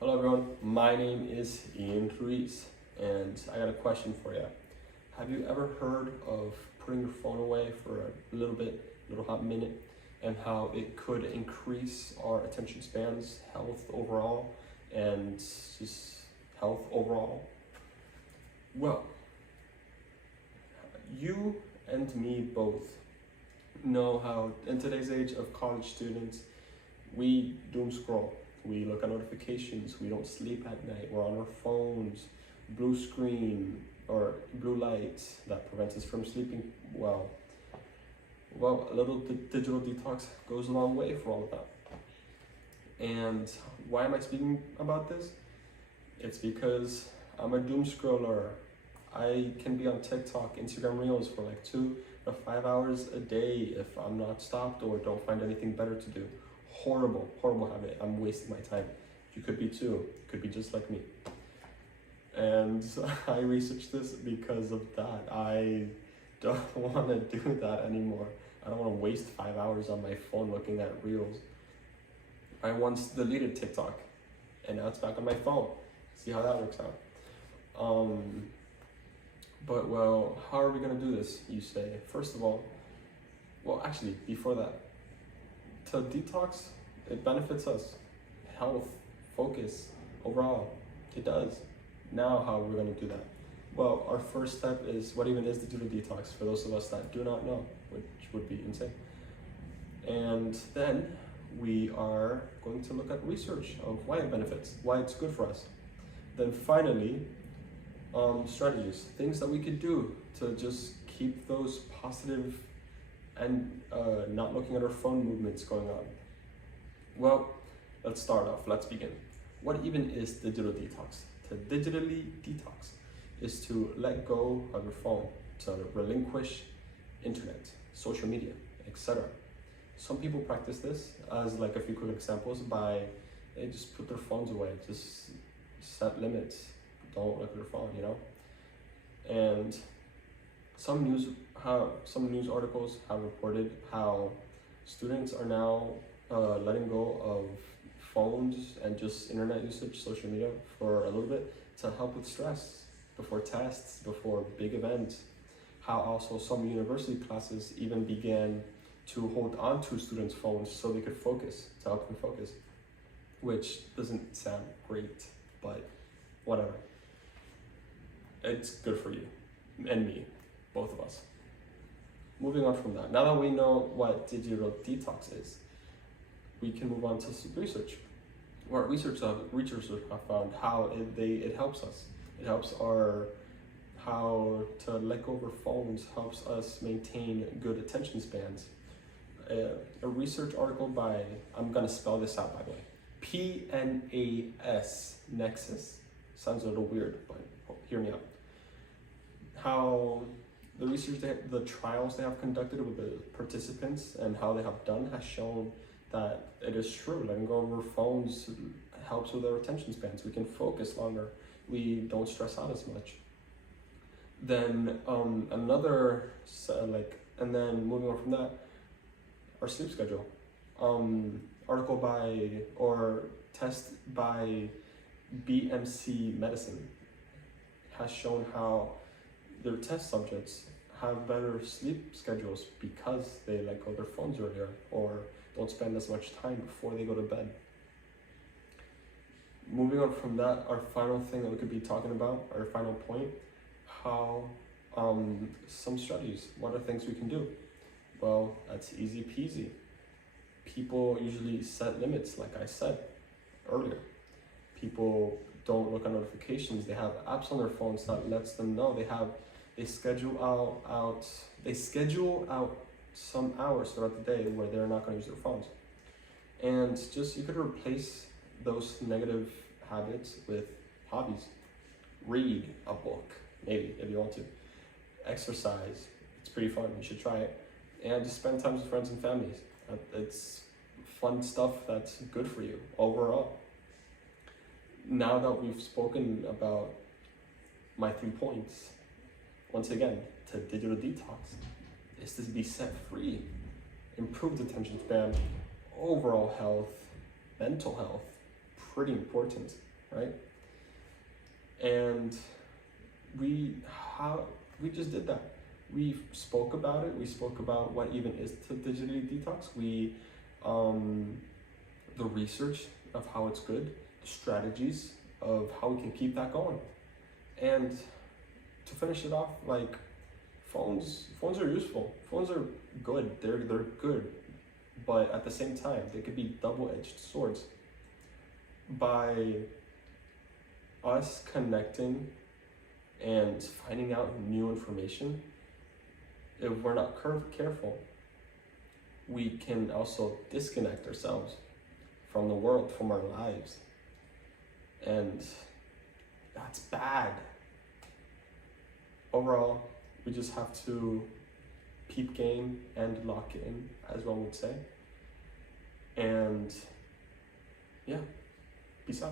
Hello everyone, my name is Ian Ruiz and I got a question for you. Have you ever heard of putting your phone away for a little hot minute, and how it could increase our attention spans, health overall, and just health overall? Well, you and me both know how in today's age of college students, we doom scroll. We look at notifications, we don't sleep at night, we're on our phones, blue screen or blue light that prevents us from sleeping well. Well, a little digital detox goes a long way for all of that. And why am I speaking about this? It's because I'm a doom scroller. I can be on TikTok, Instagram Reels for like 2 to 5 hours a day if I'm not stopped or don't find anything better to do. Horrible habit. I'm wasting my time. You could be too. Could be just like me. And I researched this because of that. I don't want to do that anymore. I don't want to waste 5 hours on my phone looking at reels. I once deleted TikTok, and now it's back on my phone. See how that works out. But well, how are we gonna do this, you say? First of all, well actually, before that, to detox, it benefits us. Health, focus, overall, it does. Now how we're gonna do that? Well, our first step is, what even is digital detox for those of us that do not know, which would be insane. And then we are going to look at research of why it benefits, why it's good for us. Then finally, strategies, things that we could do to just keep those positive and not looking at our phone movements going on. Well, let's start off, let's begin. What even is digital detox? To digitally detox is to let go of your phone, to relinquish internet, social media, etc. Some people practice this as like a few quick examples by they just put their phones away, just set limits, don't look at your phone, you know? And some news articles have reported how students are now letting go of phones and just internet usage, social media for a little bit to help with stress before tests, before big events. How also some university classes even began to hold on to students' phones so they could focus, to help them focus, which doesn't sound great, but whatever. It's good for you and me, both of us. Moving on from that, now that we know what digital detox is, we can move on to some research. What researchers have found how it helps us. It helps how to let go of our phones helps us maintain good attention spans. A research article by, I'm gonna spell this out by the way, PNAS, Nexus. Sounds a little weird, but hear me out. How the research, the trials they have conducted with the participants and how they have done has shown that it is true. Letting go of our phones helps with our attention spans. We can focus longer. We don't stress out as much. Then and then moving on from that, our sleep schedule. Article by or test by BMC Medicine has shown how their test subjects have better sleep schedules because they let go of their phones earlier or don't spend as much time before they go to bed. Moving on from that, our final thing that we could be talking about, our final point, how some strategies, what are things we can do? Well, that's easy peasy. People usually set limits, like I said earlier. People don't look at notifications. They have apps on their phones that lets them know they schedule out some hours throughout the day where they're not going to use their phones. And just you could replace those negative habits with hobbies. Read a book, maybe, if you want to. Exercise, it's pretty fun, you should try it. And just spend time with friends and families. It's fun stuff that's good for you overall. Now that we've spoken about my 3 points, once again, to digital detox is to be set free, improved attention span, overall health, mental health, pretty important. right? And we just did that. We spoke about it. We spoke about what even is to digitally detox. The research of how it's good, the strategies of how we can keep that going. And to finish it off, like, phones are useful. Phones are good. They're good, but at the same time, they could be double-edged swords. By us connecting and finding out new information, if we're not careful, we can also disconnect ourselves from the world, from our lives. And that's bad. Overall, we just have to peep game and lock in, as one would say. And yeah, peace out.